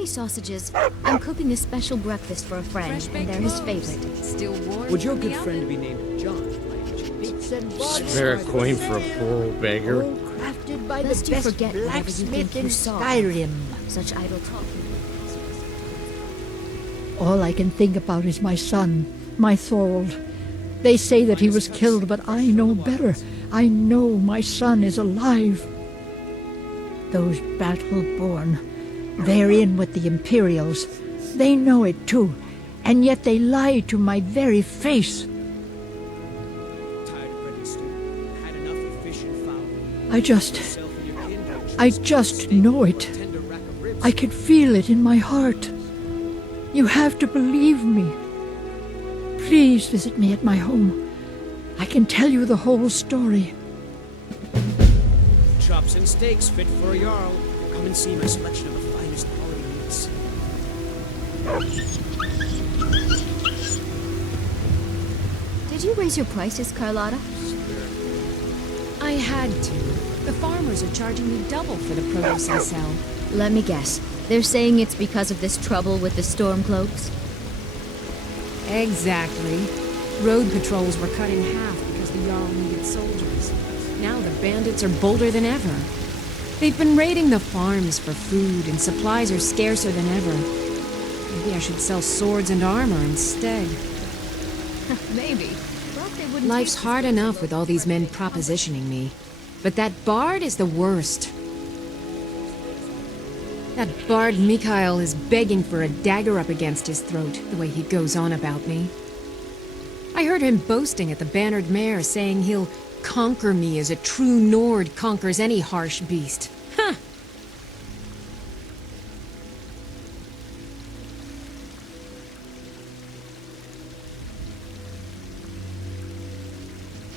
any sausages? I'm cooking a special breakfast for a friend, and they're his favorite. Still warm. Would your good friend be named John? Spare a coin for a poor old beggar. All crafted by Lest the you best forget whatever you think blacksmith you in saw. Skyrim. Such idle talking. All I can think about is my son, my Thorold. They say that he was killed, but I know better. I know my son is alive. Those battle-born, they're in with the Imperials. They know it too, and yet they lie to my very face. I just know it. I can feel it in my heart. You have to believe me. Please visit me at my home. I can tell you the whole story. Chops and steaks fit for a Jarl. Come and see my selection of the finest quality meats. Did you raise your prices, Carlotta? I had to. The farmers are charging me double for the produce I sell. Let me guess. They're saying it's because of this trouble with the Stormcloaks? Exactly. Road patrols were cut in half because the Jarl needed soldiers. Now the bandits are bolder than ever. They've been raiding the farms for food, and supplies are scarcer than ever. Maybe I should sell swords and armor instead. Maybe. But they wouldn't. Life's hard enough with all these men propositioning me. But that bard is the worst. That bard Mikhail is begging for a dagger up against his throat, the way he goes on about me. I heard him boasting at the Bannered Mare, saying he'll conquer me as a true Nord conquers any harsh beast. Huh!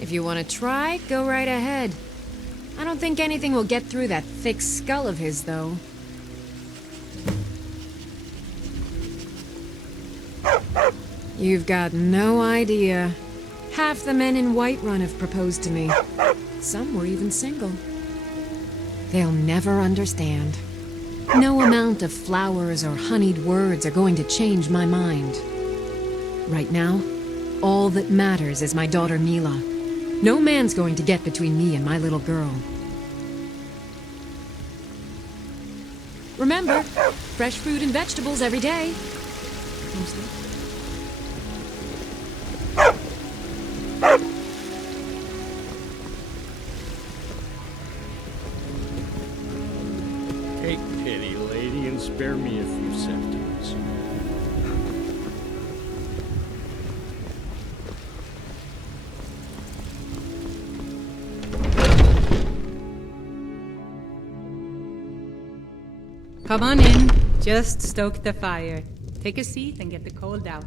If you want to try, go right ahead. I don't think anything will get through that thick skull of his, though. You've got no idea. Half the men in Whiterun have proposed to me. Some were even single. They'll never understand. No amount of flowers or honeyed words are going to change my mind. Right now, all that matters is my daughter Mila. No man's going to get between me and my little girl. Remember, fresh fruit and vegetables every day. Take pity, lady, and spare me a few centimes. Come on in. Just stoke the fire. Take a seat and get the cold out.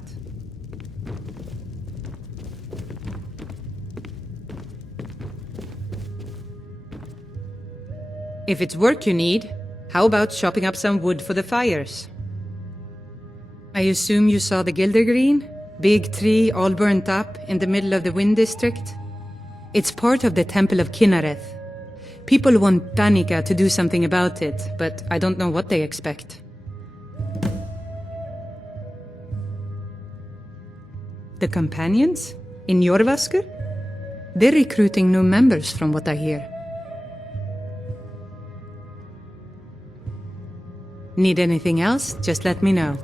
If it's work you need, how about chopping up some wood for the fires? I assume you saw the Gildergreen? Big tree all burnt up in the middle of the Wind District? It's part of the Temple of Kinnareth. People want Danica to do something about it, but I don't know what they expect. The Companions? In Jorvaskr? They're recruiting new members from what I hear. Need anything else? Just let me know.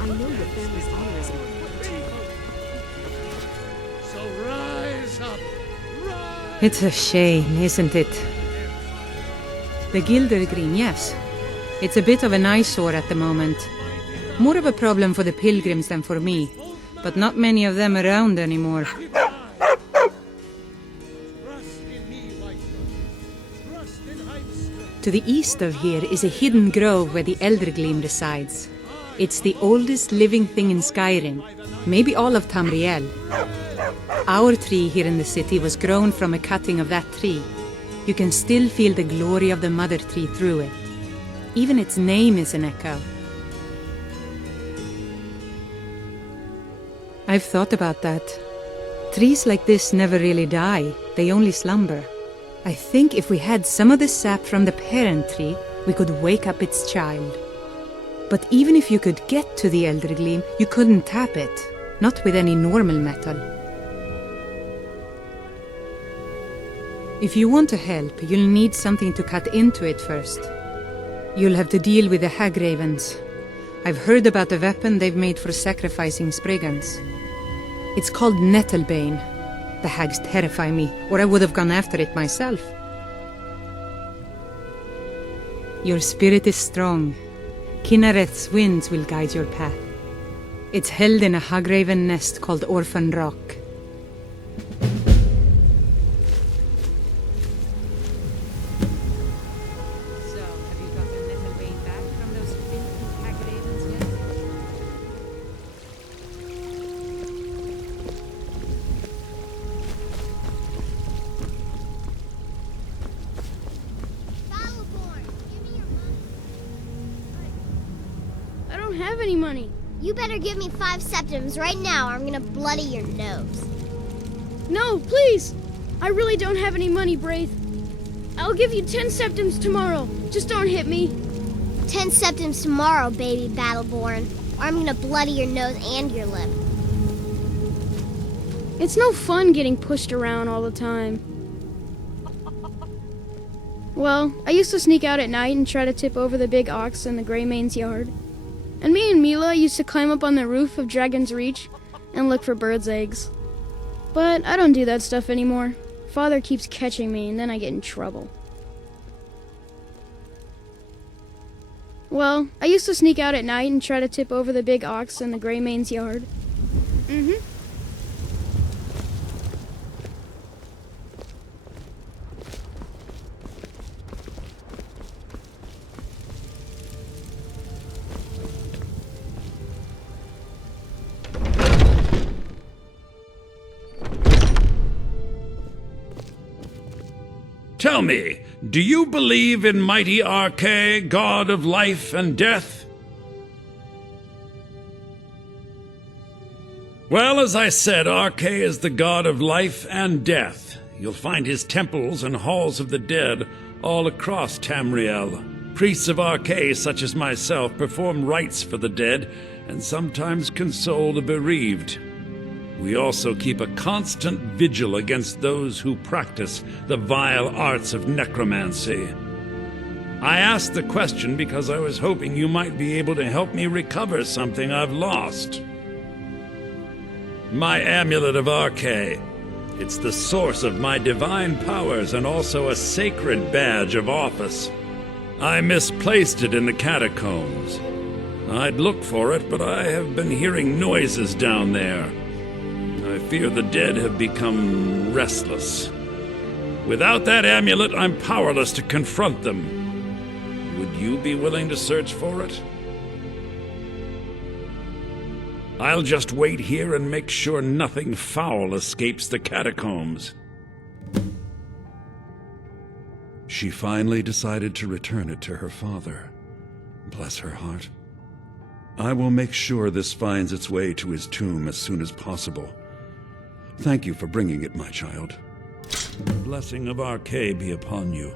I know your family's honor is important to you. So rise up! Rise! It's a shame, isn't it? The Gildergreen, yes. It's a bit of an eyesore at the moment. More of a problem for the pilgrims than for me, but not many of them around anymore. To the east of here is a hidden grove where the Eldergleam resides. It's the oldest living thing in Skyrim, maybe all of Tamriel. Our tree here in the city was grown from a cutting of that tree. You can still feel the glory of the mother tree through it. Even its name is an echo. I've thought about that. Trees like this never really die, they only slumber. I think if we had some of the sap from the parent tree, we could wake up its child. But even if you could get to the Eldergleam, you couldn't tap it, not with any normal metal. If you want to help, you'll need something to cut into it first. You'll have to deal with the hag ravens. I've heard about the weapon they've made for sacrificing Spriggans. It's called Nettlebane. The hags terrify me, or I would have gone after it myself. Your spirit is strong. Kinareth's winds will guide your path. It's held in a hagraven nest called Orphan Rock. So, have you got the Nettlebane back from those filthy hagravens yet? I don't have any money. You better give me 5 septims right now or I'm gonna bloody your nose. No, please! I really don't have any money, Braith. I'll give you 10 septims tomorrow. Just don't hit me. 10 septims tomorrow, baby Battleborn, or I'm gonna bloody your nose and your lip. It's no fun getting pushed around all the time. Well, I used to sneak out at night and try to tip over the big ox in the Greymane's yard. And me and Mila used to climb up on the roof of Dragonsreach and look for birds' eggs. But I don't do that stuff anymore. Father keeps catching me and then I get in trouble. Well, I used to sneak out at night and try to tip over the big ox in the Greymane's yard. Tell me, do you believe in mighty Arche, god of life and death? Well, as I said, Arche is the god of life and death. You'll find his temples and halls of the dead all across Tamriel. Priests of Arche, such as myself, perform rites for the dead and sometimes console the bereaved. We also keep a constant vigil against those who practice the vile arts of necromancy. I asked the question because I was hoping you might be able to help me recover something I've lost. My amulet of Arche. It's the source of my divine powers and also a sacred badge of office. I misplaced it in the catacombs. I'd look for it, but I have been hearing noises down there. I fear the dead have become restless. Without that amulet, I'm powerless to confront them. Would you be willing to search for it? I'll just wait here and make sure nothing foul escapes the catacombs. She finally decided to return it to her father. Bless her heart. I will make sure this finds its way to his tomb as soon as possible. Thank you for bringing it, my child. The blessing of Arche be upon you.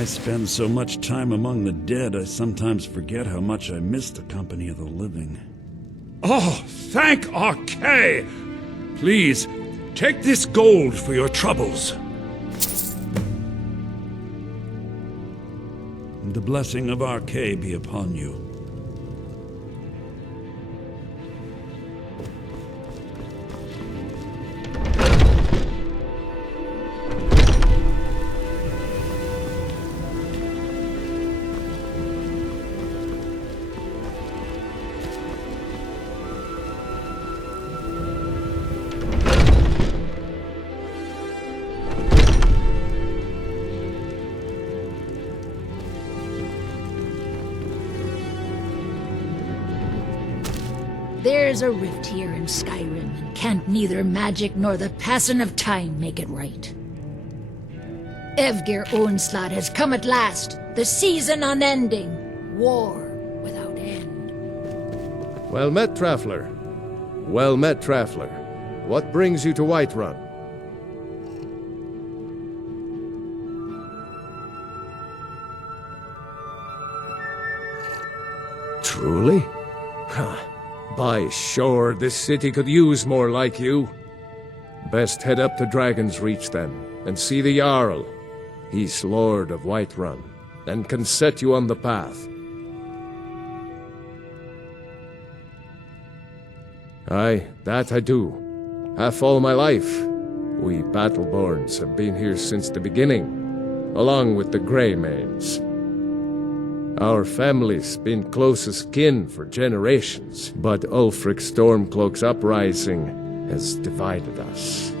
I spend so much time among the dead, I sometimes forget how much I miss the company of the living. Oh, thank Arkay! Please, take this gold for your troubles. The blessing of Arkay be upon you. There's a rift here in Skyrim, and can't neither magic nor the passing of time make it right. Evgir Onslaught has come at last, the season unending, war without end. Well met, Traveler. Well met, Traveler. What brings you to Whiterun? Truly? Huh. By shore, this city could use more like you. Best head up to Dragonsreach then, and see the Jarl. He's Lord of Whiterun, and can set you on the path. Aye, that I do. Half all my life. We Battleborns have been here since the beginning, along with the Greymanes. Our family's been closest kin for generations, but Ulfric Stormcloak's uprising has divided us.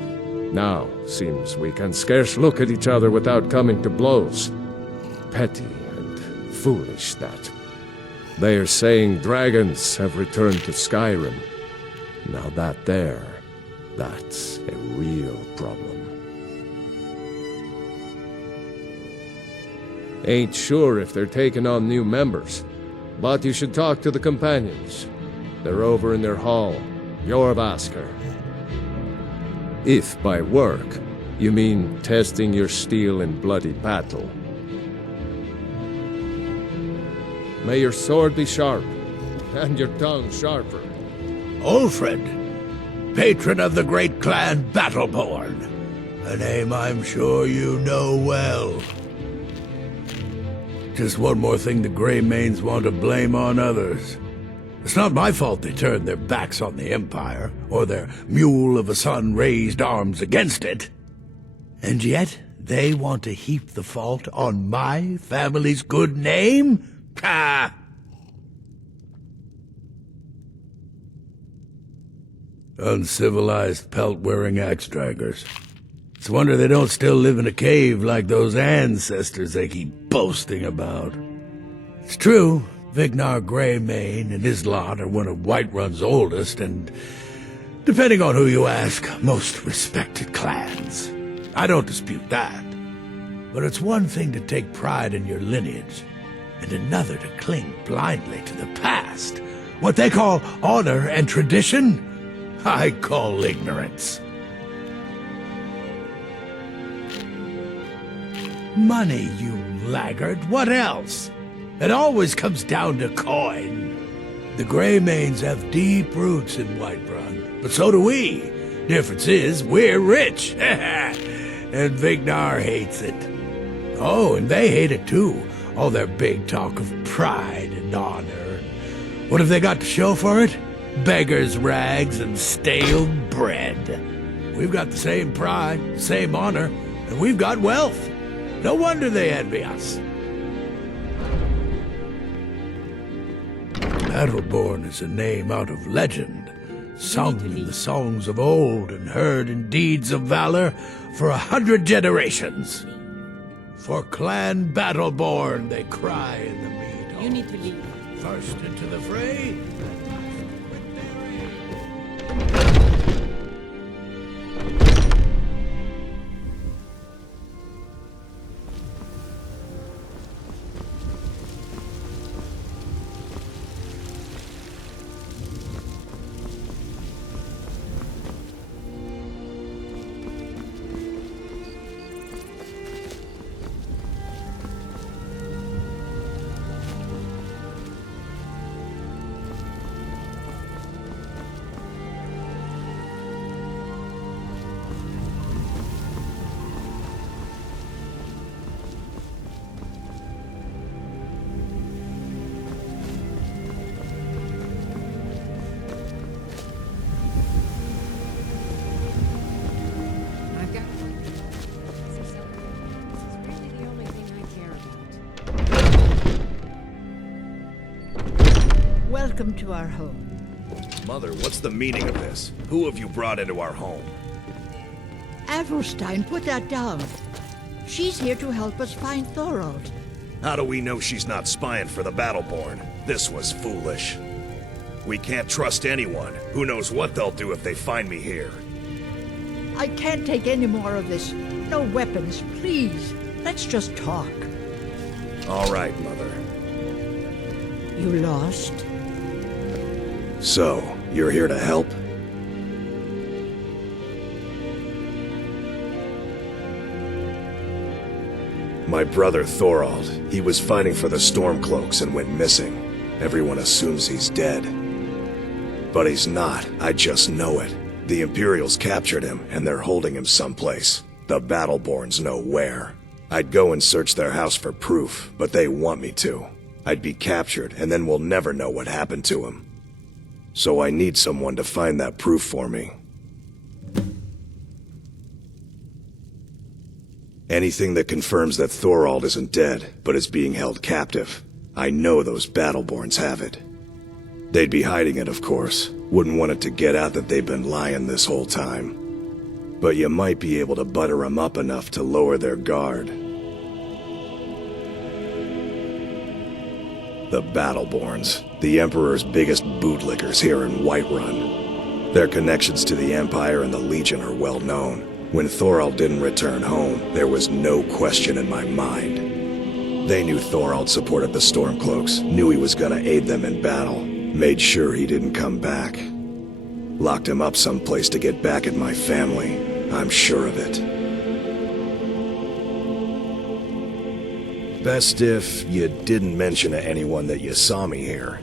Now, seems we can scarce look at each other without coming to blows. Petty and foolish, that. They are saying dragons have returned to Skyrim. Now that's a real problem. Ain't sure if they're taking on new members, but you should talk to the companions. They're over in their hall, Jorvaskr. If by work, you mean testing your steel in bloody battle. May your sword be sharp, and your tongue sharper. Ulfred, patron of the great clan Battleborn. A name I'm sure you know well. Just one more thing the Greymanes want to blame on others. It's not my fault they turned their backs on the Empire, or their mule of a son raised arms against it. And yet, they want to heap the fault on my family's good name? Ah! Uncivilized pelt-wearing axe-draggers. It's a wonder they don't still live in a cave like those ancestors they keep boasting about. It's true, Vignar Greymane and his lot are one of Whiterun's oldest and, depending on who you ask, most respected clans. I don't dispute that. But it's one thing to take pride in your lineage, and another to cling blindly to the past. What they call honor and tradition, I call ignorance. Money, you laggard. What else? It always comes down to coin. The Greymanes have deep roots in Whiterun, but so do we. Difference is, we're rich. And Vignar hates it. Oh, and they hate it too. All their big talk of pride and honor. What have they got to show for it? Beggars' rags and stale bread. We've got the same pride, same honor, and we've got wealth. No wonder they envy us. Battleborn is a name out of legend, sung in the songs of old and heard in deeds of valor for 100 generations. For Clan Battleborn, they cry in the mead hall. You need to leave. First into the fray. Welcome to our home. Mother, what's the meaning of this? Who have you brought into our home? Avrostine, put that down. She's here to help us find Thorold. How do we know she's not spying for the Battleborn? This was foolish. We can't trust anyone. Who knows what they'll do if they find me here? I can't take any more of this. No weapons, please. Let's just talk. All right, Mother. You lost? So, you're here to help? My brother Thorold, he was fighting for the Stormcloaks and went missing. Everyone assumes he's dead. But he's not, I just know it. The Imperials captured him, and they're holding him someplace. The Battleborns know where. I'd go and search their house for proof, but they want me to. I'd be captured, and then we'll never know what happened to him. So I need someone to find that proof for me. Anything that confirms that Thorold isn't dead, but is being held captive. I know those Battleborns have it. They'd be hiding it, of course. Wouldn't want it to get out that they've been lying this whole time. But you might be able to butter them up enough to lower their guard. The Battleborns, the Emperor's biggest bootlickers here in Whiterun. Their connections to the Empire and the Legion are well known. When Thorold didn't return home, there was no question in my mind. They knew Thorold supported the Stormcloaks, knew he was gonna aid them in battle, made sure he didn't come back. Locked him up someplace to get back at my family, I'm sure of it. Best if you didn't mention to anyone that you saw me here.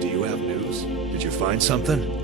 Do you have news? Did you find something?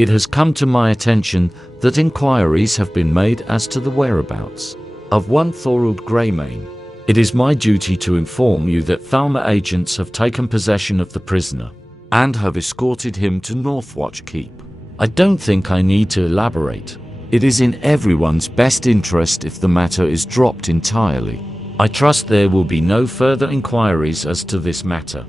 It has come to my attention that inquiries have been made as to the whereabouts of one Thorold Greymane. It is my duty to inform you that Thalmor agents have taken possession of the prisoner and have escorted him to Northwatch Keep. I don't think I need to elaborate. It is in everyone's best interest if the matter is dropped entirely. I trust there will be no further inquiries as to this matter.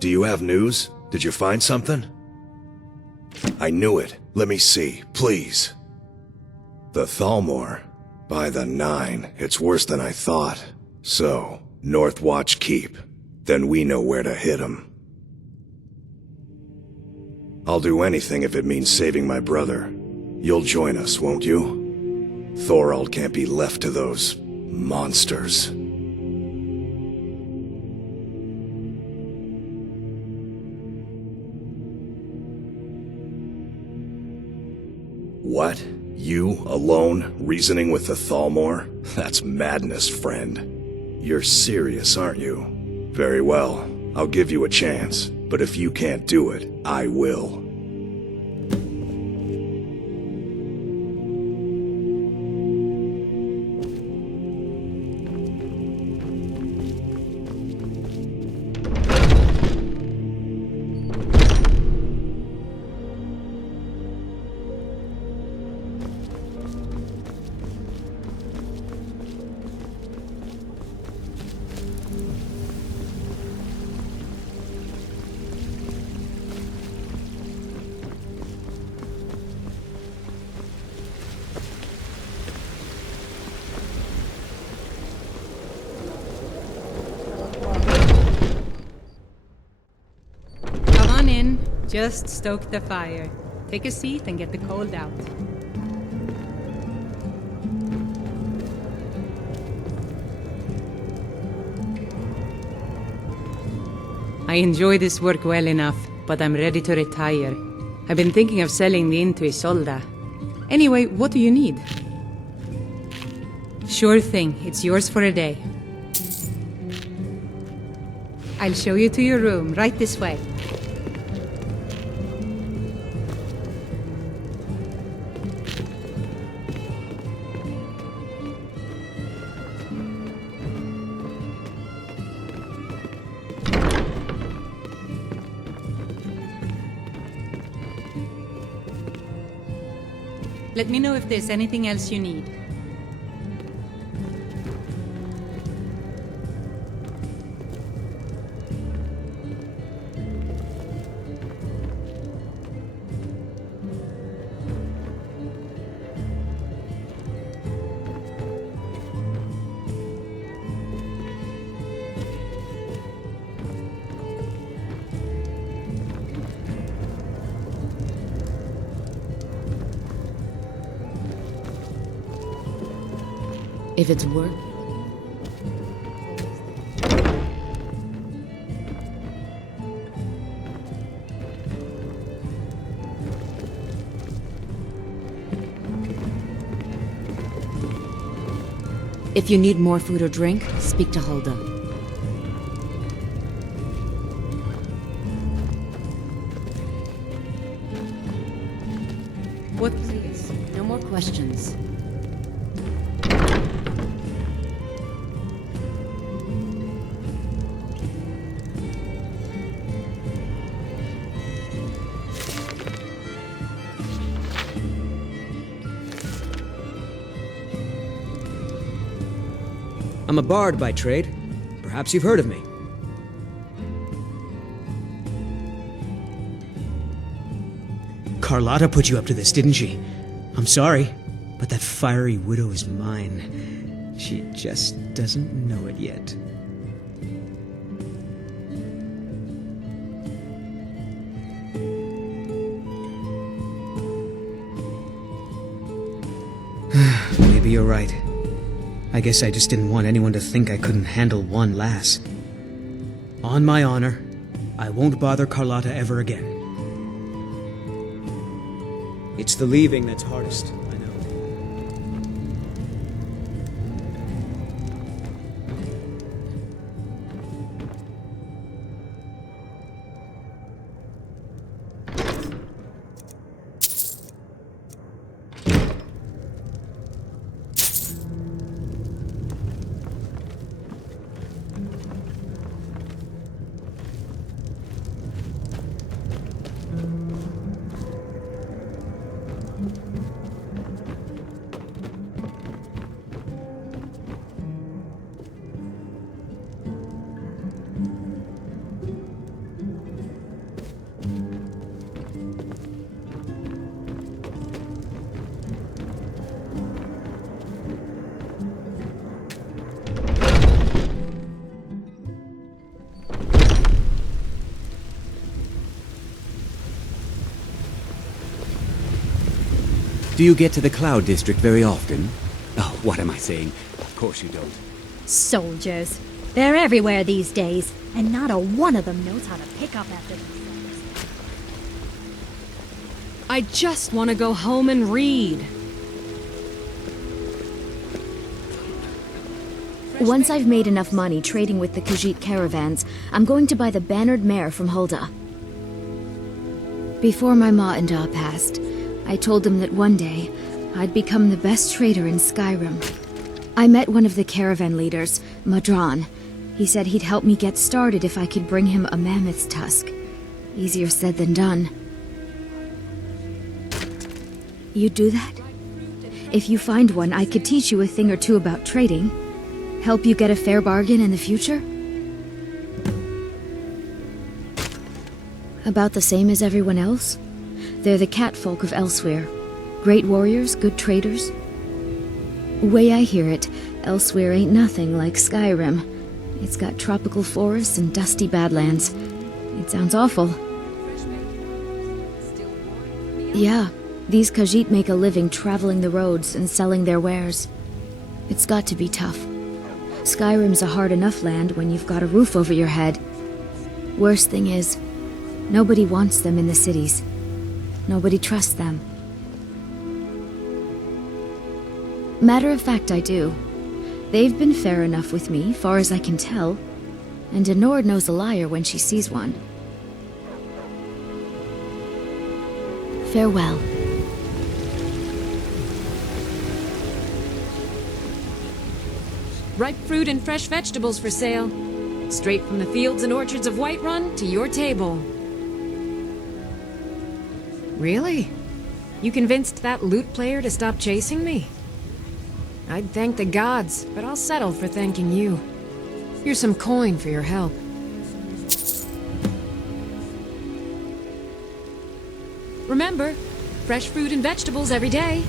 Do you have news? Did you find something? I knew it. Let me see, please. The Thalmor. By the 9, it's worse than I thought. So, Northwatch Keep. Then we know where to hit him. I'll do anything if it means saving my brother. You'll join us, won't you? Thorold can't be left to those monsters. What? You, alone, reasoning with the Thalmor? That's madness, friend. You're serious, aren't you? Very well. I'll give you a chance. But if you can't do it, I will. Just stoke the fire. Take a seat and get the cold out. I enjoy this work well enough, but I'm ready to retire. I've been thinking of selling the inn to Isolda. Anyway, what do you need? Sure thing, it's yours for a day. I'll show you to your room, right this way. Let me know if there's anything else you need. If it's work. If you need more food or drink, speak to Hulda. What? Please, no more questions. I'm a bard by trade. Perhaps you've heard of me. Carlotta put you up to this, didn't she? I'm sorry, but that fiery widow is mine. She just doesn't know it yet. Maybe you're right. I guess I just didn't want anyone to think I couldn't handle one lass. On my honor, I won't bother Carlotta ever again. It's the leaving that's hardest, I know. Do you get to the Cloud District very often? Oh, what am I saying? Of course you don't. Soldiers. They're everywhere these days, and not a one of them knows how to pick up after themselves. I just want to go home and read. Once I've made enough money trading with the Khajiit caravans, I'm going to buy the bannered mare from Hulda. Before my ma and Da passed, I told them that one day, I'd become the best trader in Skyrim. I met one of the caravan leaders, Madran. He said he'd help me get started if I could bring him a mammoth's tusk. Easier said than done. You'd do that? If you find one, I could teach you a thing or two about trading. Help you get a fair bargain in the future? About the same as everyone else? They're the catfolk of Elsewhere. Great warriors, good traders. Way I hear it, Elsewhere ain't nothing like Skyrim. It's got tropical forests and dusty badlands. It sounds awful. Yeah, these Khajiit make a living traveling the roads and selling their wares. It's got to be tough. Skyrim's a hard enough land when you've got a roof over your head. Worst thing is, nobody wants them in the cities. Nobody trusts them. Matter of fact, I do. They've been fair enough with me, far as I can tell. And Denord knows a liar when she sees one. Farewell. Ripe fruit and fresh vegetables for sale. Straight from the fields and orchards of Whiterun to your table. Really? You convinced that lute player to stop chasing me? I'd thank the gods, but I'll settle for thanking you. Here's some coin for your help. Remember, fresh fruit and vegetables every day.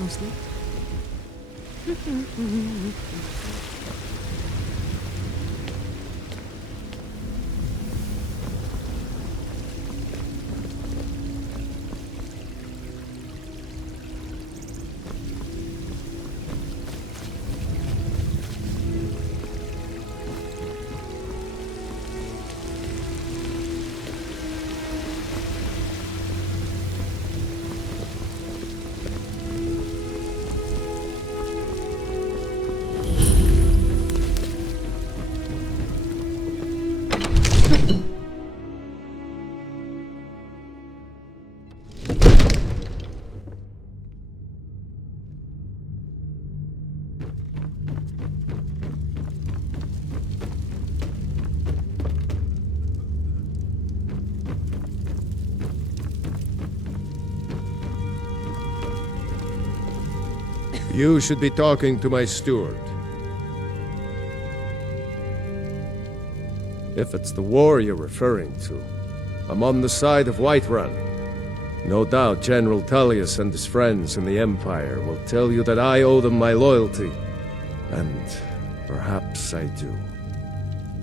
Mostly. You should be talking to my steward. If it's the war you're referring to, I'm on the side of Whiterun. No doubt General Tullius and his friends in the Empire will tell you that I owe them my loyalty. And perhaps I do.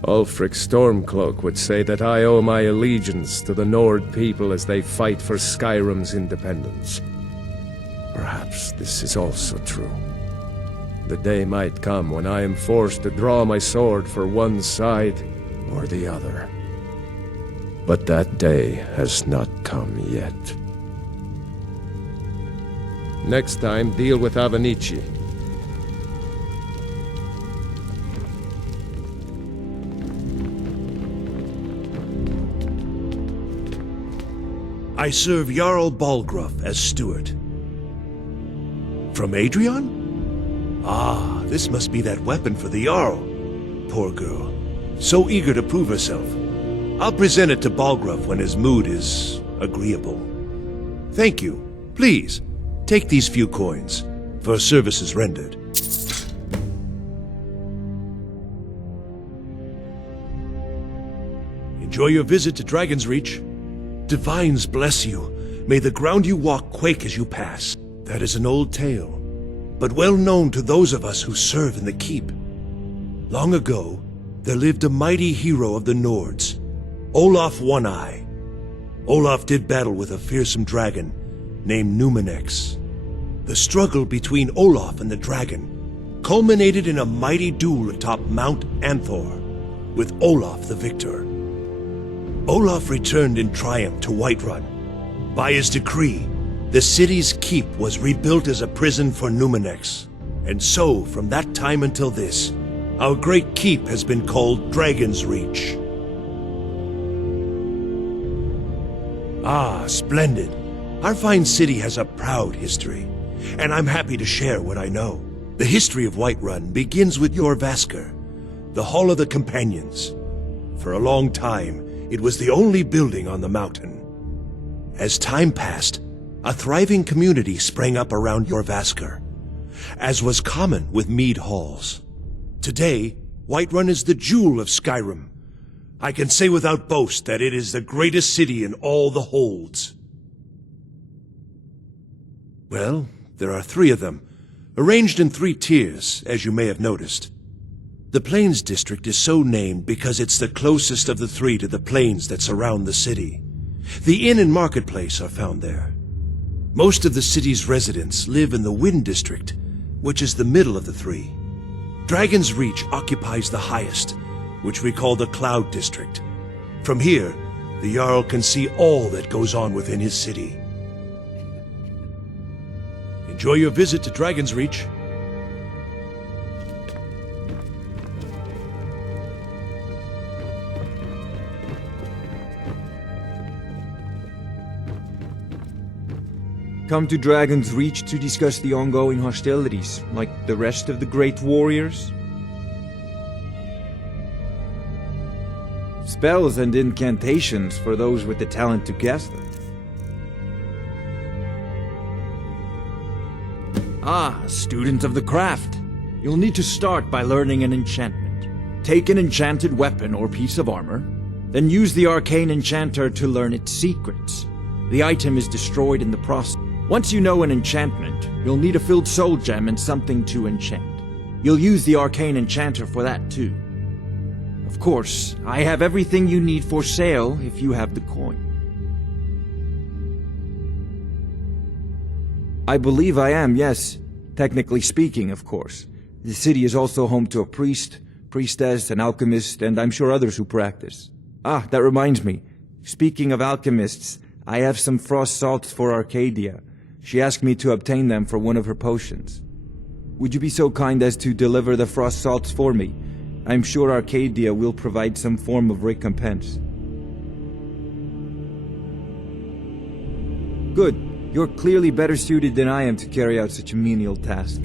Ulfric Stormcloak would say that I owe my allegiance to the Nord people as they fight for Skyrim's independence. Perhaps this is also true. The day might come when I am forced to draw my sword for one side or the other. But that day has not come yet. Next time, deal with Avenici. I serve Jarl Balgruuf as steward. From Adrian? Ah, this must be that weapon for the Jarl. Poor girl. So eager to prove herself. I'll present it to Balgruuf when his mood is agreeable. Thank you. Please, take these few coins for services rendered. Enjoy your visit to Dragonsreach. Divines bless you. May the ground you walk quake as you pass. That is an old tale, but well known to those of us who serve in the keep. Long ago, there lived a mighty hero of the Nords, Olaf One-Eye. Olaf did battle with a fearsome dragon named Numenex. The struggle between Olaf and the dragon culminated in a mighty duel atop Mount Anthor, with Olaf the victor. Olaf returned in triumph to Whiterun. By his decree, the city's keep was rebuilt as a prison for Numenex. And so, from that time until this, our great keep has been called Dragonsreach. Ah, splendid. Our fine city has a proud history, and I'm happy to share what I know. The history of Whiterun begins with Jorvaskr, the Hall of the Companions. For a long time, it was the only building on the mountain. As time passed, a thriving community sprang up around Jorvaskr, as was common with mead halls. Today, Whiterun is the jewel of Skyrim. I can say without boast that it is the greatest city in all the holds. Well, there are 3 of them, arranged in 3 tiers, as you may have noticed. The Plains District is so named because it's the closest of the 3 to the plains that surround the city. The inn and marketplace are found there. Most of the city's residents live in the Wind District, which is the middle of the 3. Dragonsreach occupies the highest, which we call the Cloud District. From here, the Jarl can see all that goes on within his city. Enjoy your visit to Dragonsreach. Come to Dragonsreach to discuss the ongoing hostilities, like the rest of the great warriors? Spells and incantations for those with the talent to cast them. Ah, student of the craft. You'll need to start by learning an enchantment. Take an enchanted weapon or piece of armor, then use the arcane enchanter to learn its secrets. The item is destroyed in the process. Once you know an enchantment, you'll need a filled soul gem and something to enchant. You'll use the arcane enchanter for that too. Of course, I have everything you need for sale if you have the coin. I believe I am, yes. Technically speaking, of course. The city is also home to a priest, priestess, an alchemist, and I'm sure others who practice. Ah, that reminds me. Speaking of alchemists, I have some frost salts for Arcadia. She asked me to obtain them for one of her potions. Would you be so kind as to deliver the frost salts for me? I'm sure Arcadia will provide some form of recompense. Good. You're clearly better suited than I am to carry out such a menial task.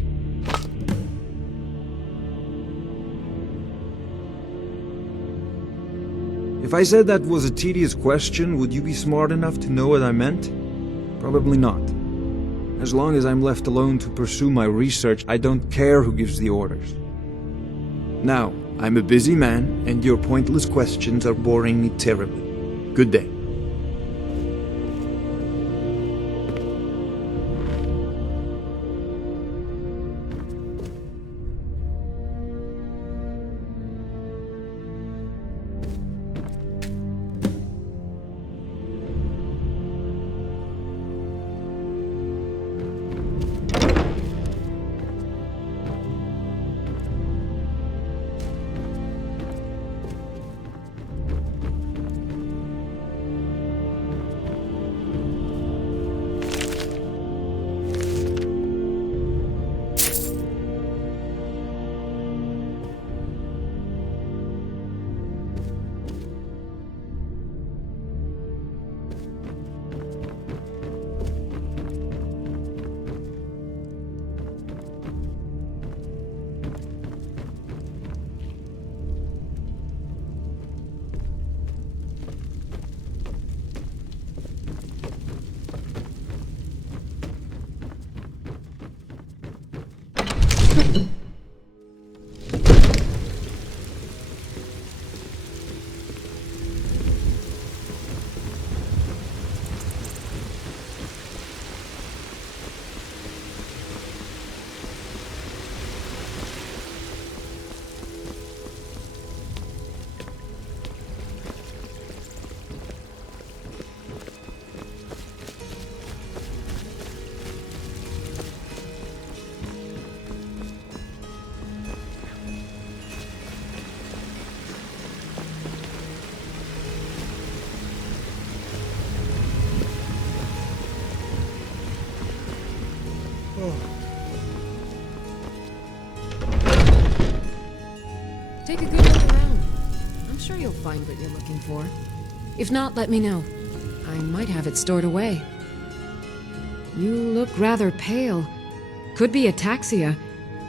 If I said that was a tedious question, would you be smart enough to know what I meant? Probably not. As long as I'm left alone to pursue my research, I don't care who gives the orders. Now, I'm a busy man, and your pointless questions are boring me terribly. Good day. Take a good look around. I'm sure you'll find what you're looking for. If not, let me know. I might have it stored away. You look rather pale. Could be ataxia.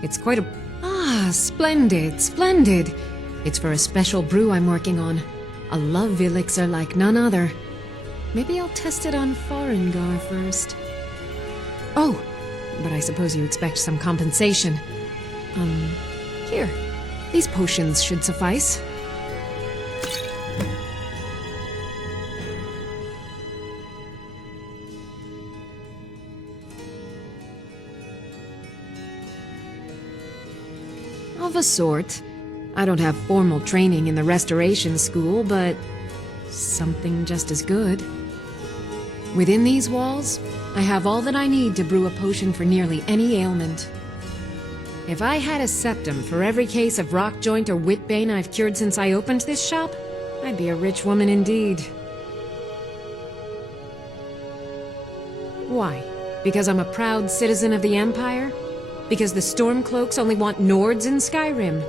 It's quite a... Ah, splendid, splendid. It's for a special brew I'm working on. A love elixir like none other. Maybe I'll test it on Farengar first. Oh, but I suppose you expect some compensation. Here. These potions should suffice. Of a sort. I don't have formal training in the restoration school, but something just as good. Within these walls, I have all that I need to brew a potion for nearly any ailment. If I had a septum for every case of rock joint or whitbane I've cured since I opened this shop, I'd be a rich woman indeed. Why? Because I'm a proud citizen of the Empire? Because the Stormcloaks only want Nords in Skyrim?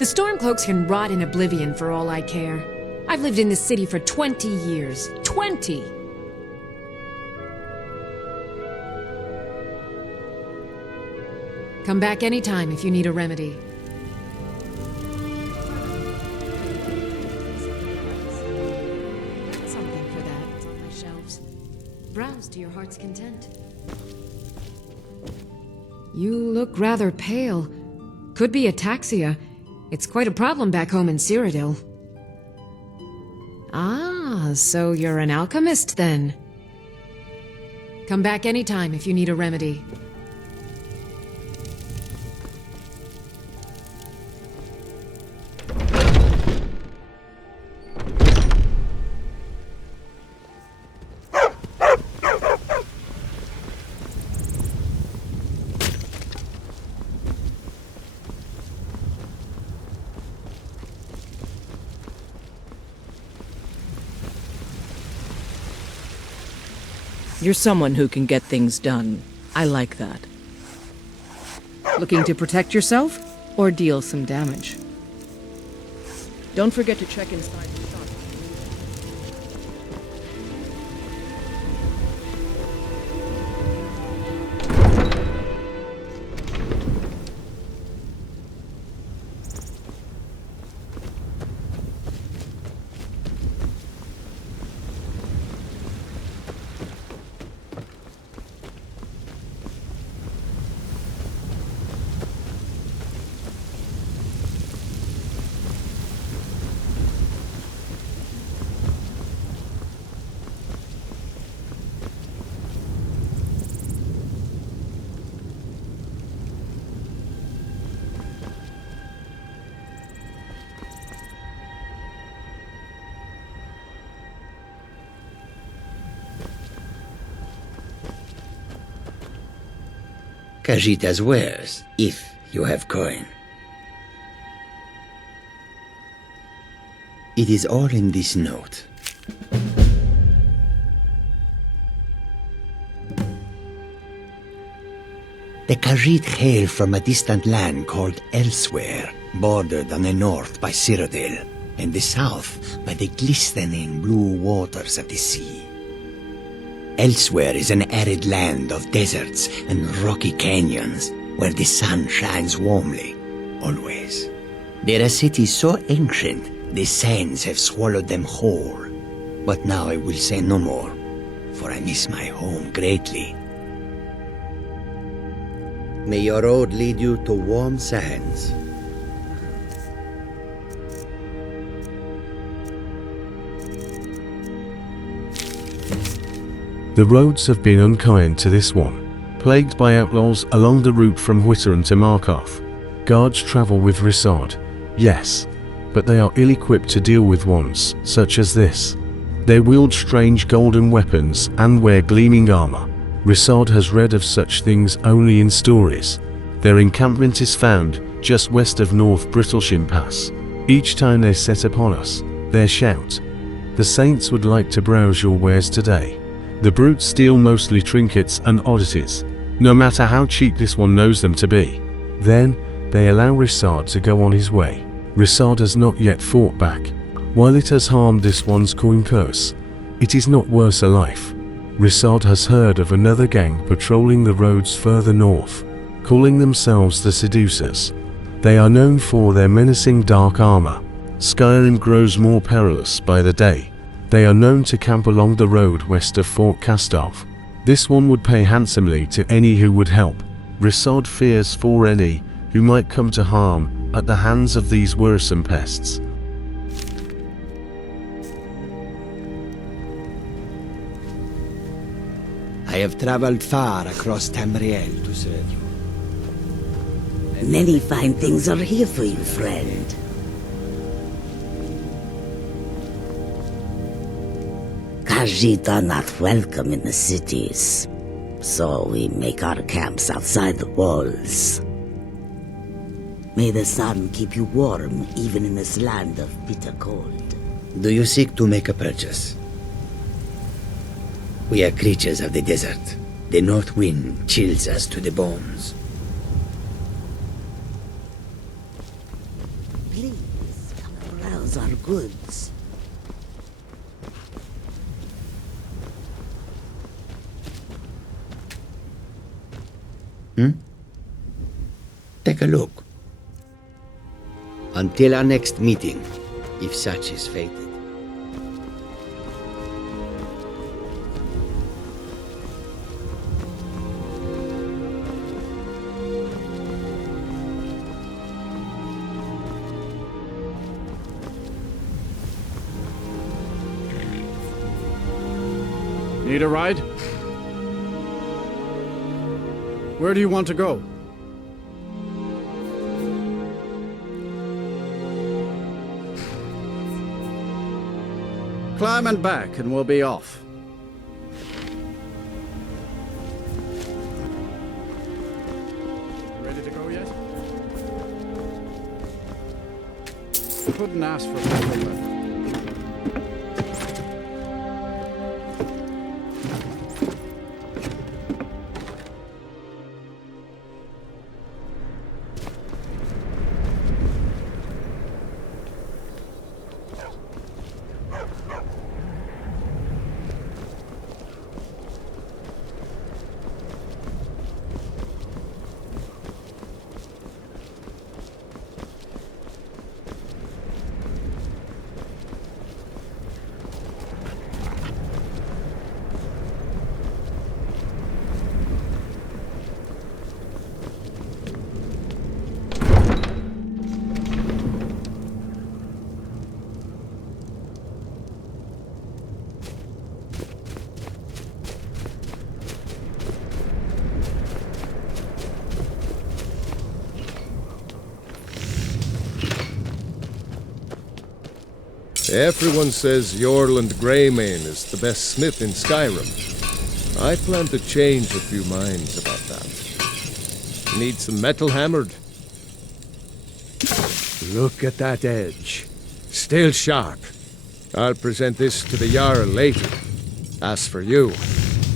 The Stormcloaks can rot in oblivion for all I care. I've lived in this city for 20 years. 20! Come back anytime if you need a remedy. Got something for that. It's on my shelves. Browse to your heart's content. You look rather pale. Could be ataxia. It's quite a problem back home in Cyrodiil. Ah, so you're an alchemist then. Come back anytime if you need a remedy. You're someone who can get things done. I like that. Looking to protect yourself or deal some damage? Don't forget to check inside the shop. Khajiit as wares, if you have coin. It is all in this note. The Khajiit hail from a distant land called Elsewhere, bordered on the north by Cyrodiil, and the south by the glistening blue waters of the sea. Elsewhere is an arid land of deserts and rocky canyons, where the sun shines warmly, always. There are cities so ancient, the sands have swallowed them whole. But now I will say no more, for I miss my home greatly. May your road lead you to warm sands. The roads have been unkind to this one, plagued by outlaws along the route from Whitteran to Markarth. Guards travel with Risard, yes, but they are ill-equipped to deal with ones such as this. They wield strange golden weapons and wear gleaming armor. Risard has read of such things only in stories. Their encampment is found just west of North Brittleshim Pass. Each time they set upon us, they shout, "The Saints would like to browse your wares today." The brutes steal mostly trinkets and oddities, no matter how cheap this one knows them to be. Then, they allow Risard to go on his way. Risard has not yet fought back. While it has harmed this one's coin purse, it is not worse a life. Risard has heard of another gang patrolling the roads further north, calling themselves the Seducers. They are known for their menacing dark armor. Skyrim grows more perilous by the day. They are known to camp along the road west of Fort Kastov. This one would pay handsomely to any who would help. Risard fears for any who might come to harm at the hands of these worrisome pests. I have traveled far across Tamriel to serve you. Many fine things are here for you, friend. Khajiit are not welcome in the cities, so we make our camps outside the walls. May the sun keep you warm even in this land of bitter cold. Do you seek to make a purchase? We are creatures of the desert. The north wind chills us to the bones. Please, come and browse our goods. Take a look. Until our next meeting, if such is fated. Need a ride? Where do you want to go? Climb and back, and we'll be off. You ready to go yet? Couldn't ask for better weather. Everyone says Yorland Greymane is the best smith in Skyrim. I plan to change a few minds about that. Need some metal hammered. Look at that edge. Still sharp. I'll present this to the Jarl later. As for you,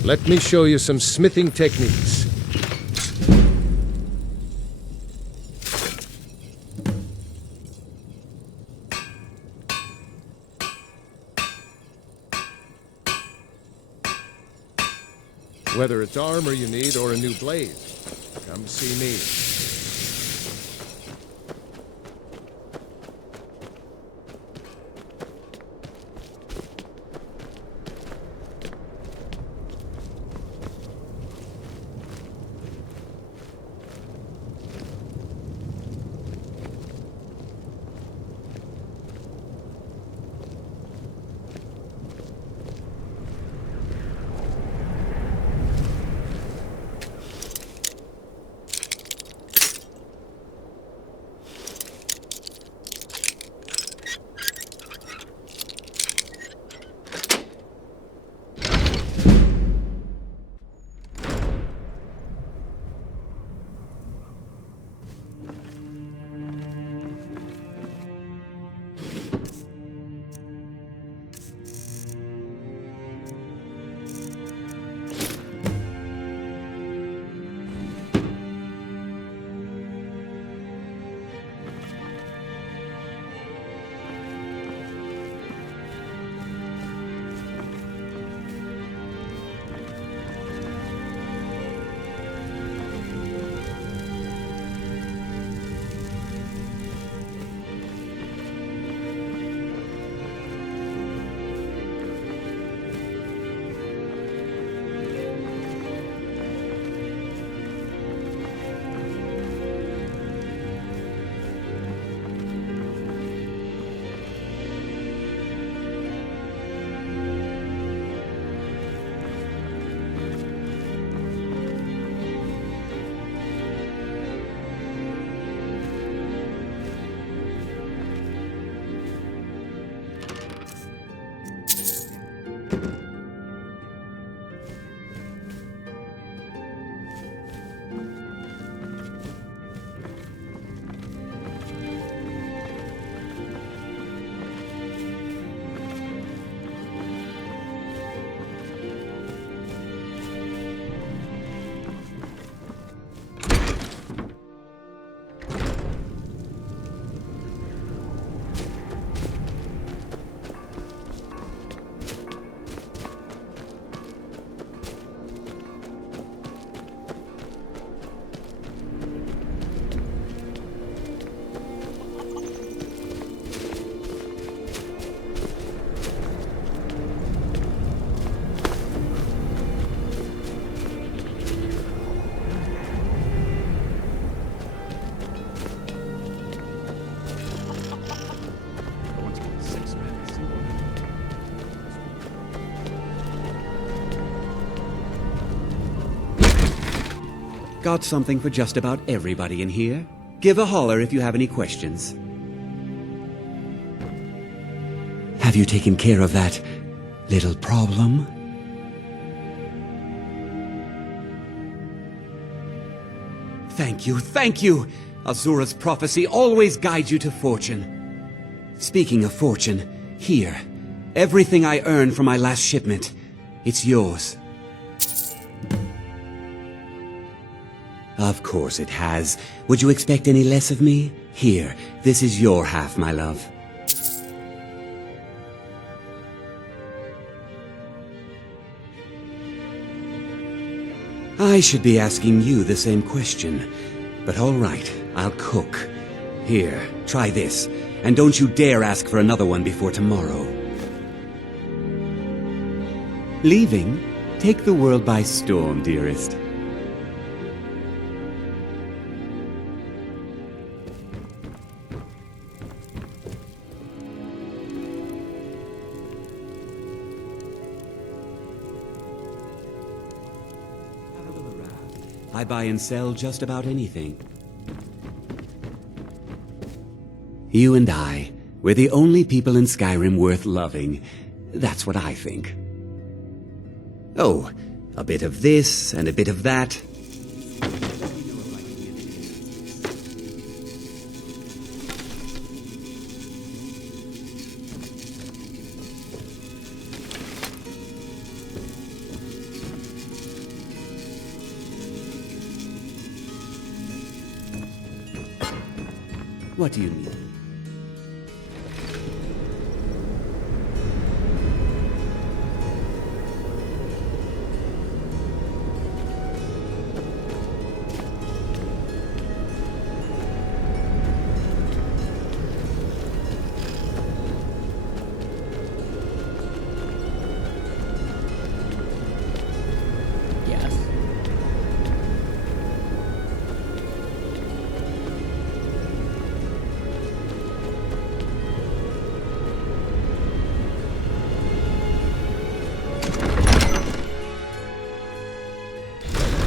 let me show you some smithing techniques. Whether it's armor you need or a new blade, come see me. got something for just about everybody in here. Give a holler if you have any questions. Have you taken care of that little problem? Thank you, thank you! Azura's prophecy always guides you to fortune. Speaking of fortune, here. Everything I earned from my last shipment. It's yours. Of course it has. Would you expect any less of me? Here, this is your half, my love. I should be asking you the same question. But all right, I'll cook. Here, try this. And don't you dare ask for another one before tomorrow. Leaving? Take the world by storm, dearest. I buy and sell just about anything. You and I, we're the only people in Skyrim worth loving. That's what I think. Oh, a bit of this and a bit of that. What do you mean?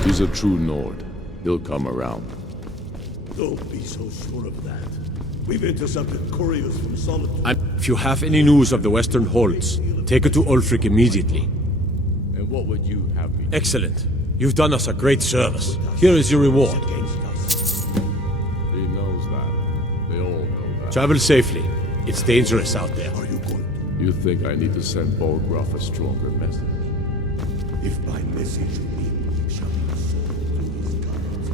He's a true Nord. He'll come around. Don't be so sure of that. We've intercepted couriers from Solitude. And if you have any news of the Western Holds, take it to Ulfric immediately. And what would you have me do? Excellent. You've done us a great service. Here is your reward. He knows that. They all know that. Travel safely. It's dangerous out there. Are you going? You think I need to send Bolgraf a stronger message? If my message to him shall be sold to his gods.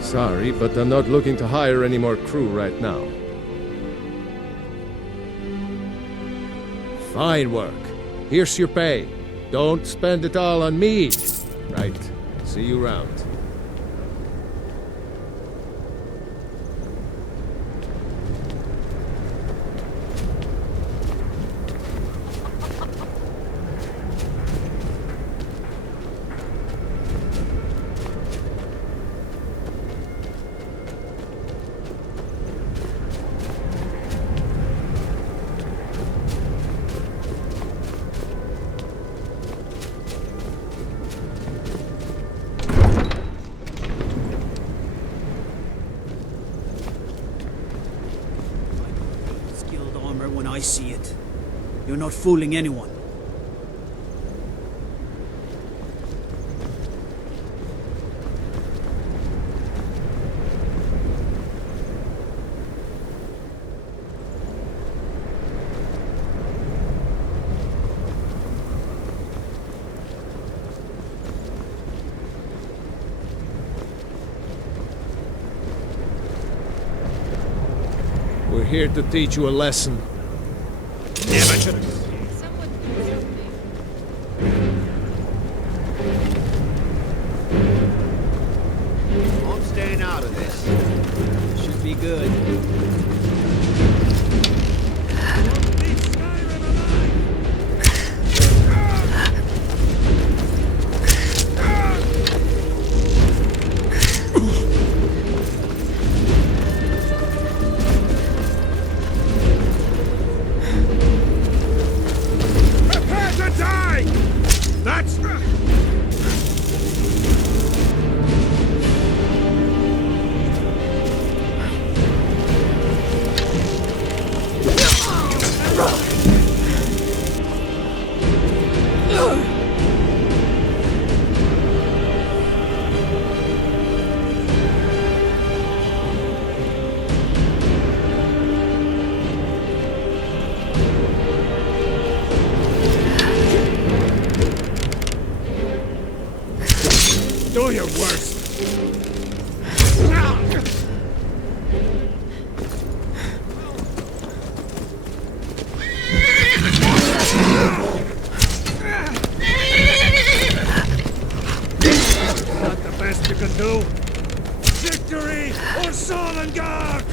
Sorry, but I'm not looking to hire any more crew right now. Fine work. Here's your pay. Don't spend it all on me. Right. See you around. When I see it. You're not fooling anyone. We're here to teach you a lesson. Never should. I'm staying out of this. Should be good. worst. Not the best you can do. Victory or Solengard!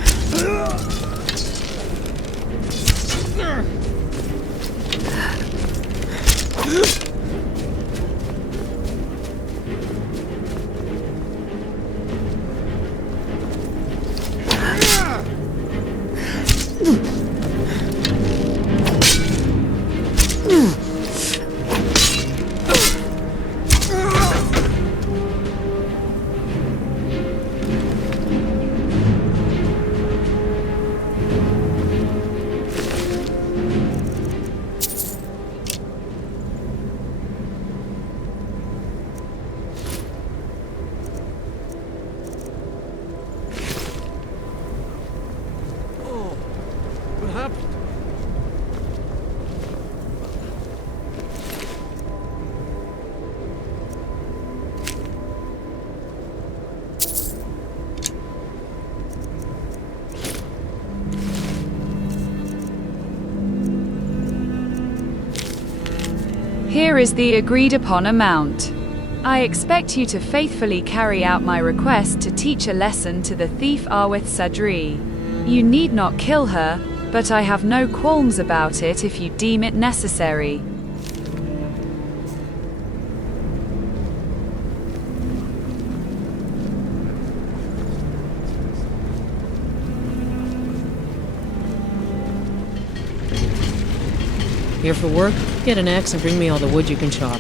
Here is the agreed-upon amount. I expect you to faithfully carry out my request to teach a lesson to the thief Arweth Sadri. You need not kill her, but I have no qualms about it if you deem it necessary. Here for work? Get an axe and bring me all the wood you can chop.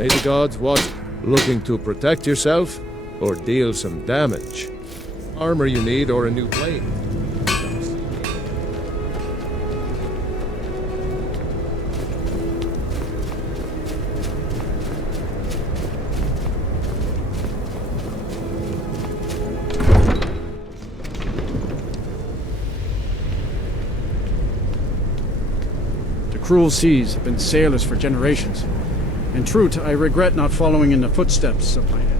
May the gods watch. Looking to protect yourself or deal some damage? Armor you need or a new blade? The cruel seas have been sailors for generations. In truth, I regret not following in the footsteps of my elders.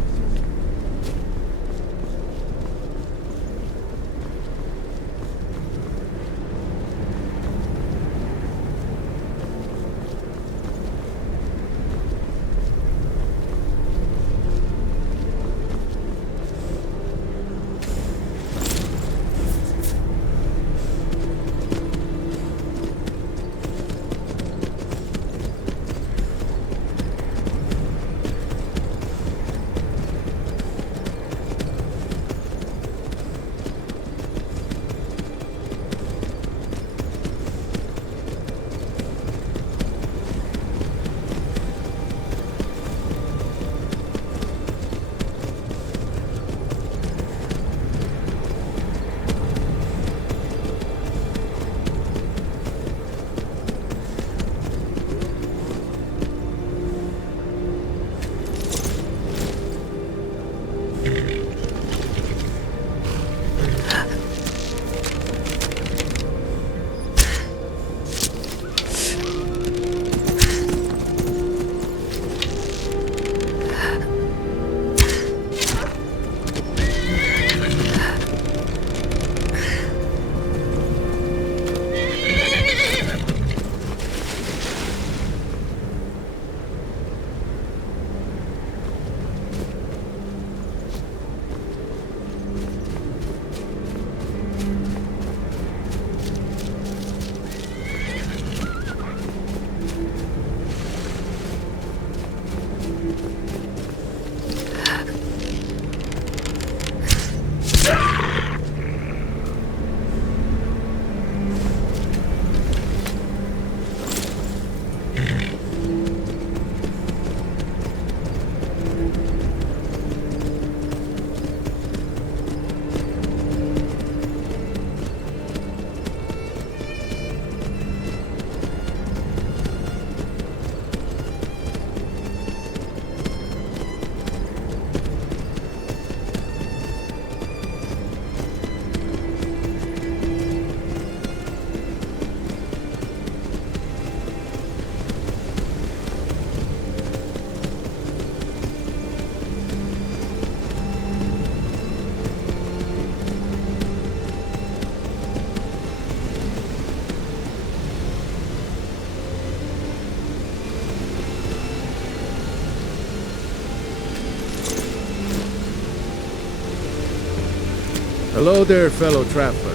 Hello there, fellow traveler.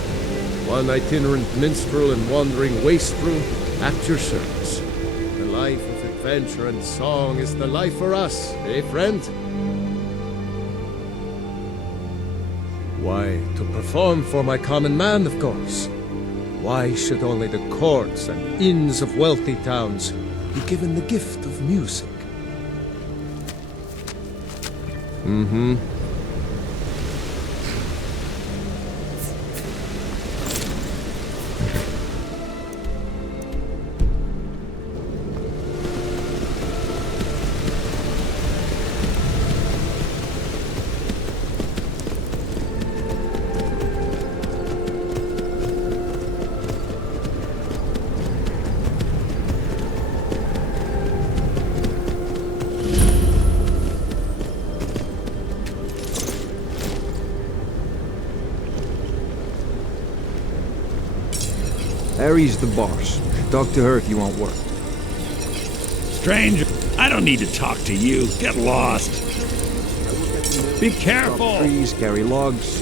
One itinerant minstrel and wandering wastrel at your service. The life of adventure and song is the life for us, eh, friend? Why, to perform for my common man, of course. Why should only the courts and inns of wealthy towns be given the gift of music? Mm-hmm. Harry's the boss. Talk to her if you want work. Stranger, I don't need to talk to you. Get lost. Be careful. Chop trees, carry logs.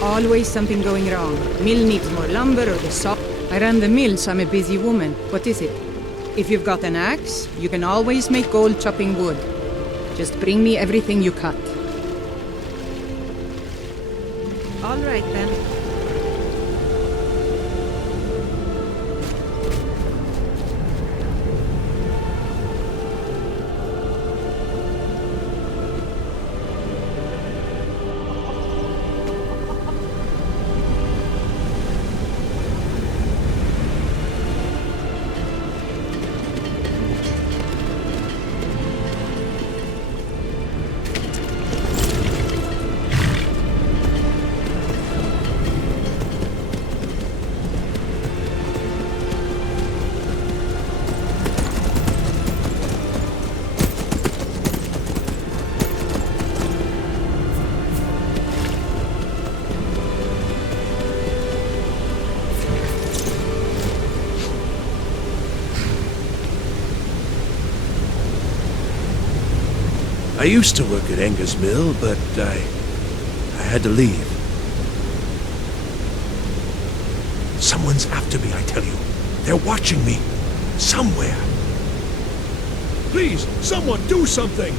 Always something going wrong. Mill needs more lumber or the saw. I run the mill, so I'm a busy woman. What is it? If you've got an axe, you can always make gold chopping wood. Just bring me everything you cut. All right, then. I used to work at Anga's mill, but I had to leave. Someone's after me, I tell you. They're watching me. Somewhere. Please, someone do something!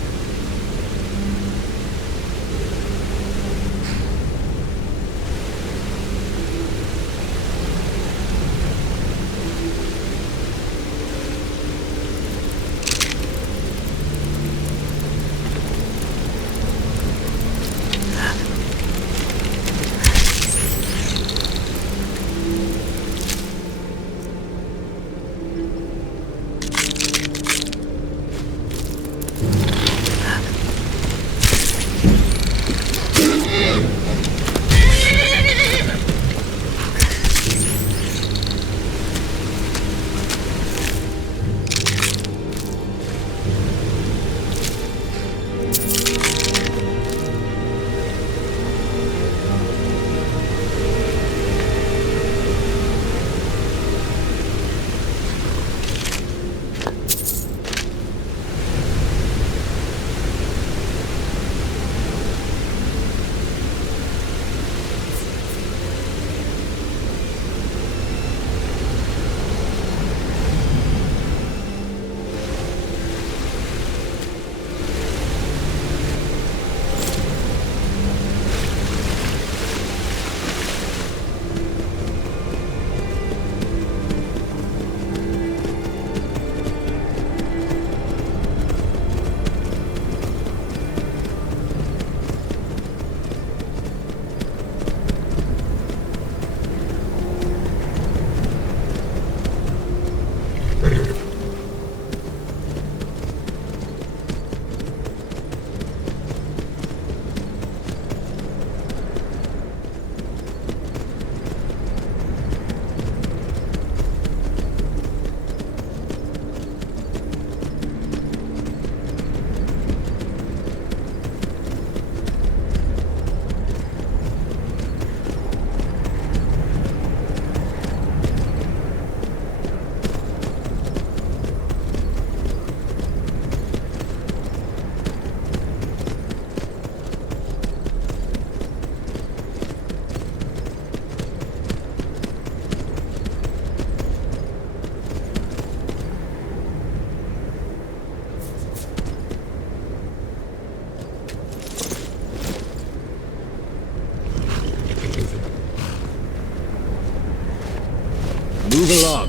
Move along.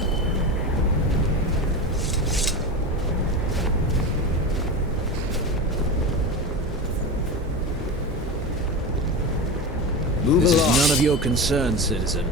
Move this along. Is none of your concern, citizen.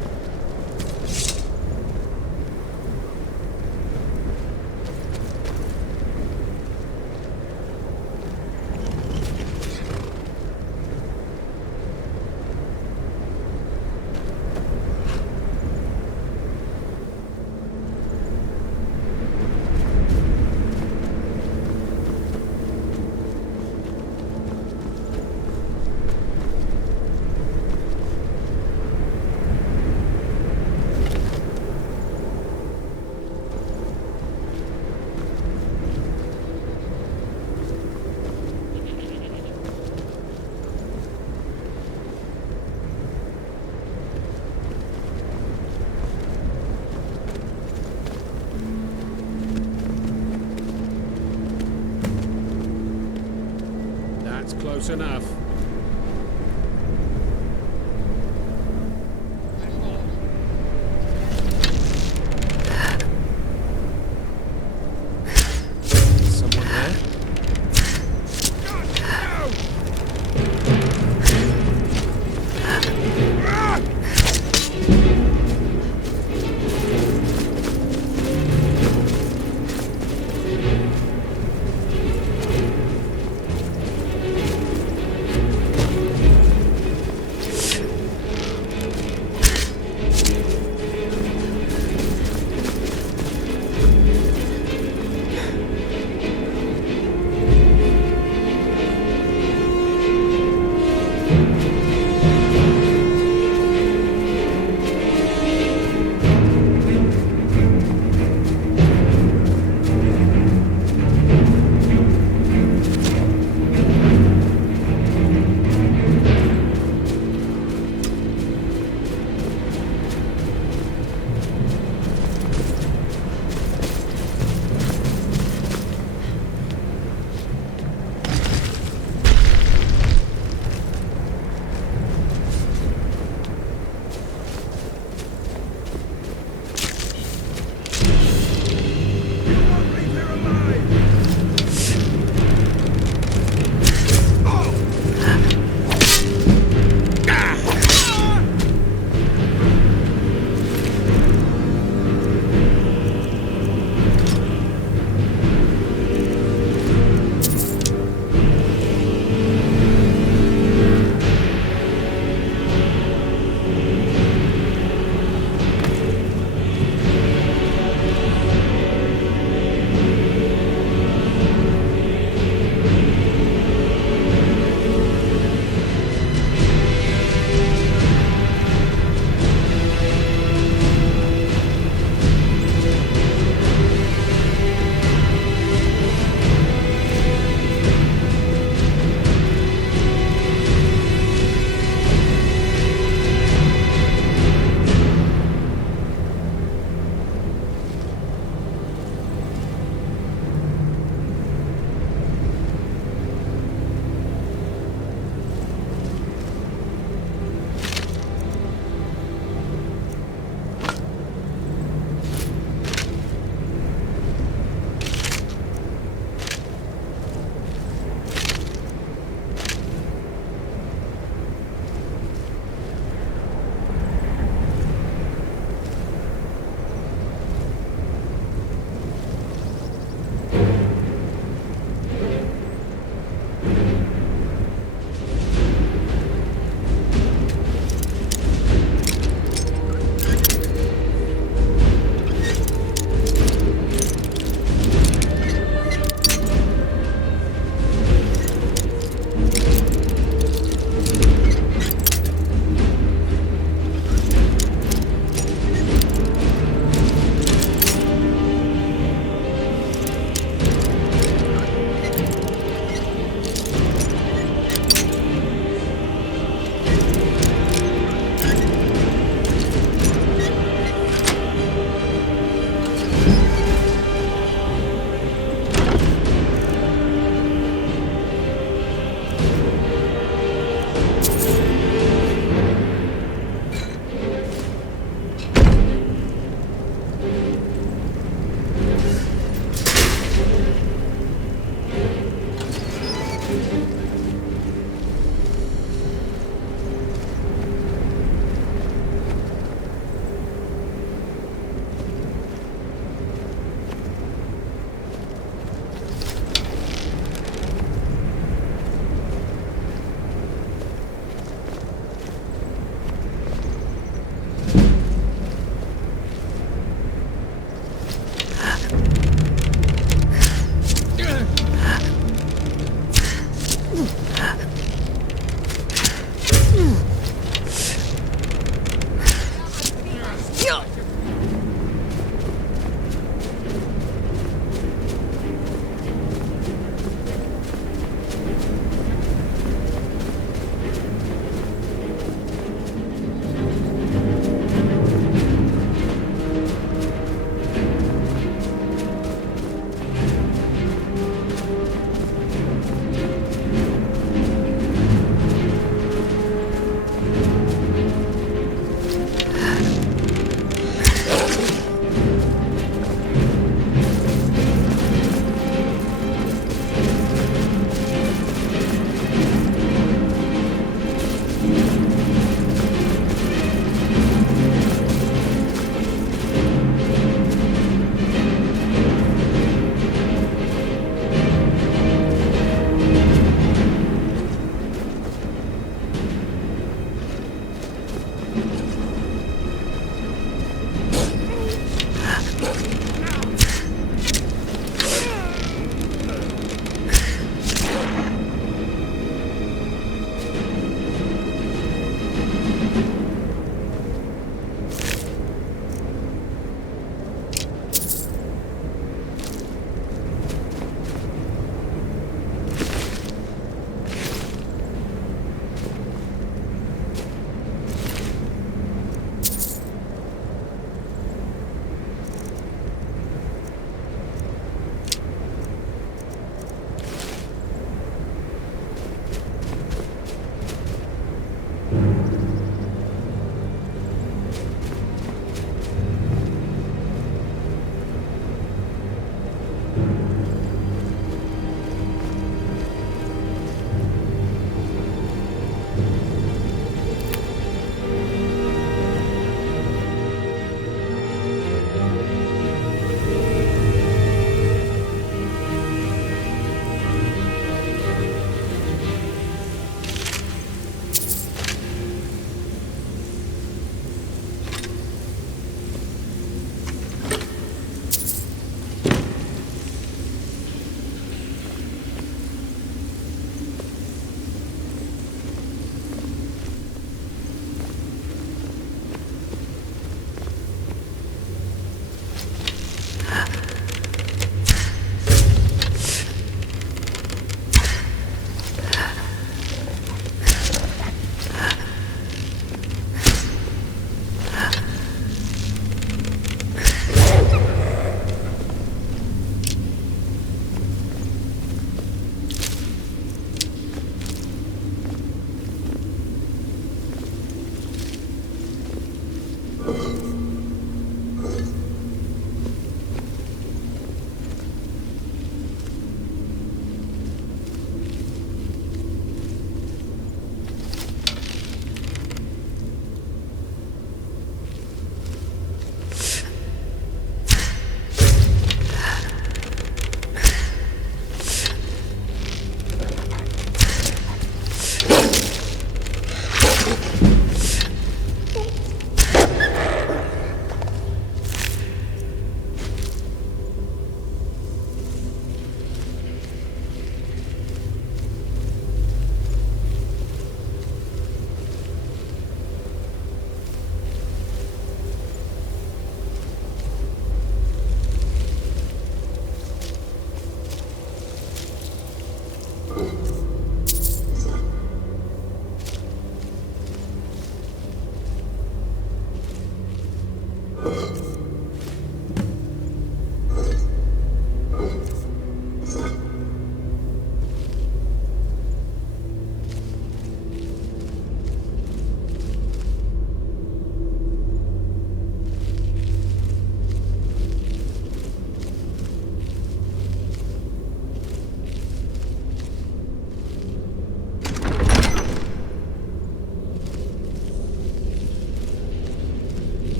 Close enough. Someone there?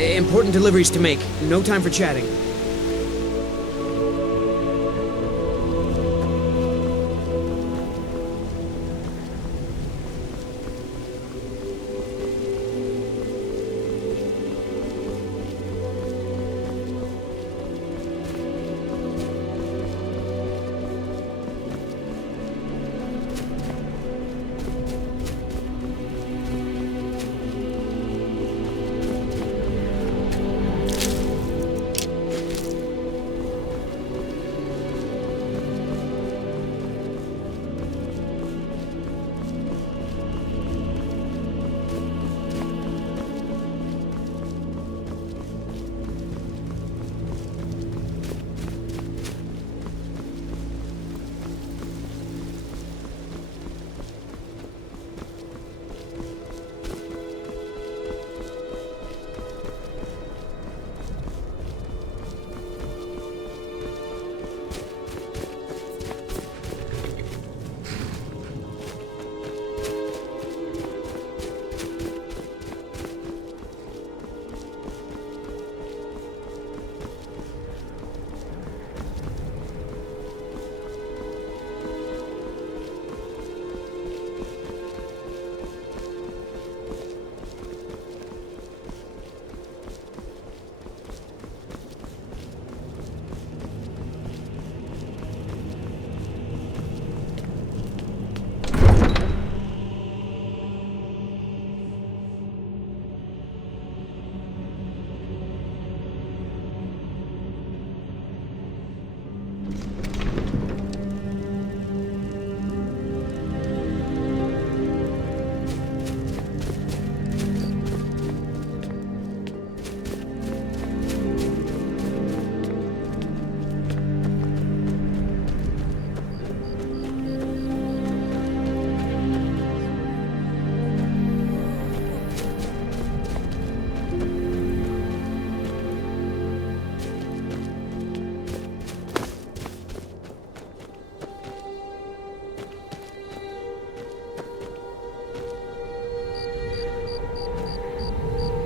Important deliveries to make. No time for chatting.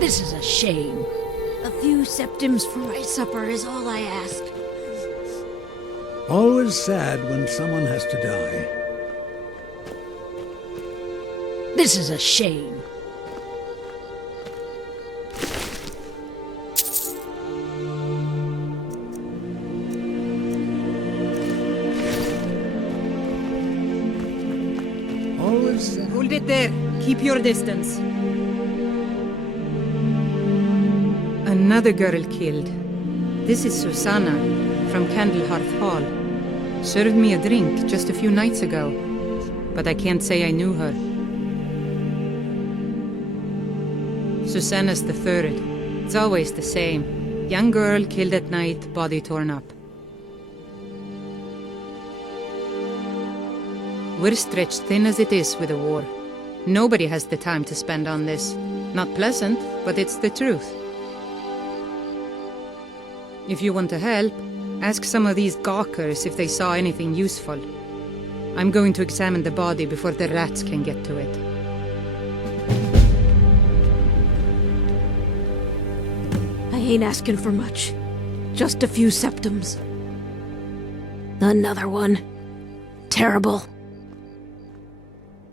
This is a shame. A few septims for my supper is all I ask. Always sad when someone has to die. This is a shame. Always sad. Hold it there. Keep your distance. Another girl killed. This is Susanna, from Candlehearth Hall. Served me a drink just a few nights ago, but I can't say I knew her. Susanna's the third. It's always the same. Young girl killed at night, body torn up. We're stretched thin as it is with the war. Nobody has the time to spend on this. Not pleasant, but it's the truth. If you want to help, ask some of these gawkers if they saw anything useful. I'm going to examine the body before the rats can get to it. I ain't asking for much. Just a few septims. Another one. Terrible.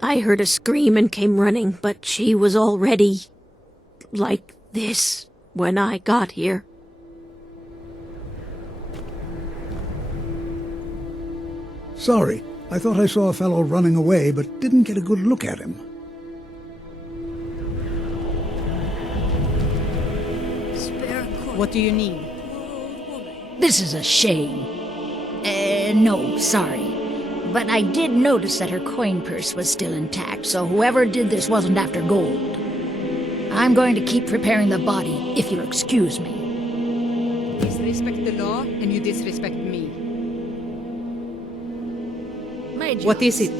I heard a scream and came running, but she was already like this when I got here. Sorry, I thought I saw a fellow running away, but didn't get a good look at him. What do you need? This is a shame. No, sorry. But I did notice that her coin purse was still intact, so whoever did this wasn't after gold. I'm going to keep preparing the body, if you'll excuse me. Disrespect the law, and you disrespect me. What is it?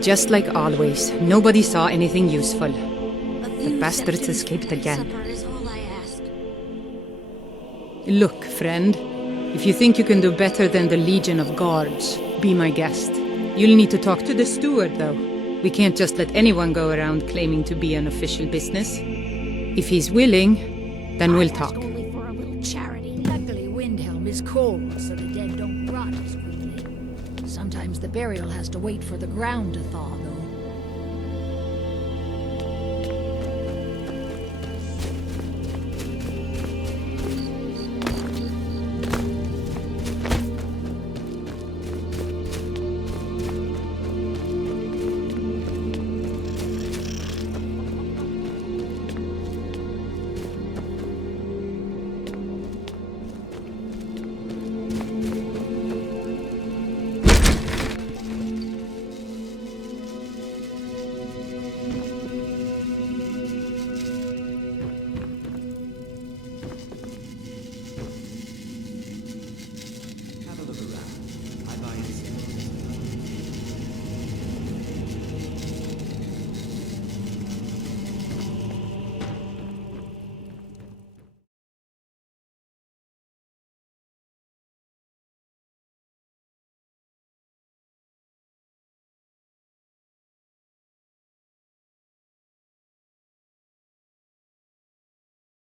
Just like always, nobody saw anything useful. The bastards escaped again. Look, friend. If you think you can do better than the Legion of Guards, be my guest. You'll need to talk to the steward, though. We can't just let anyone go around claiming to be an official business. If he's willing, then we'll talk. Only for a little charity. Luckily, Windhelm is cold, so the dead don't rot as quickly. Sometimes the burial has to wait for the ground to thaw, though.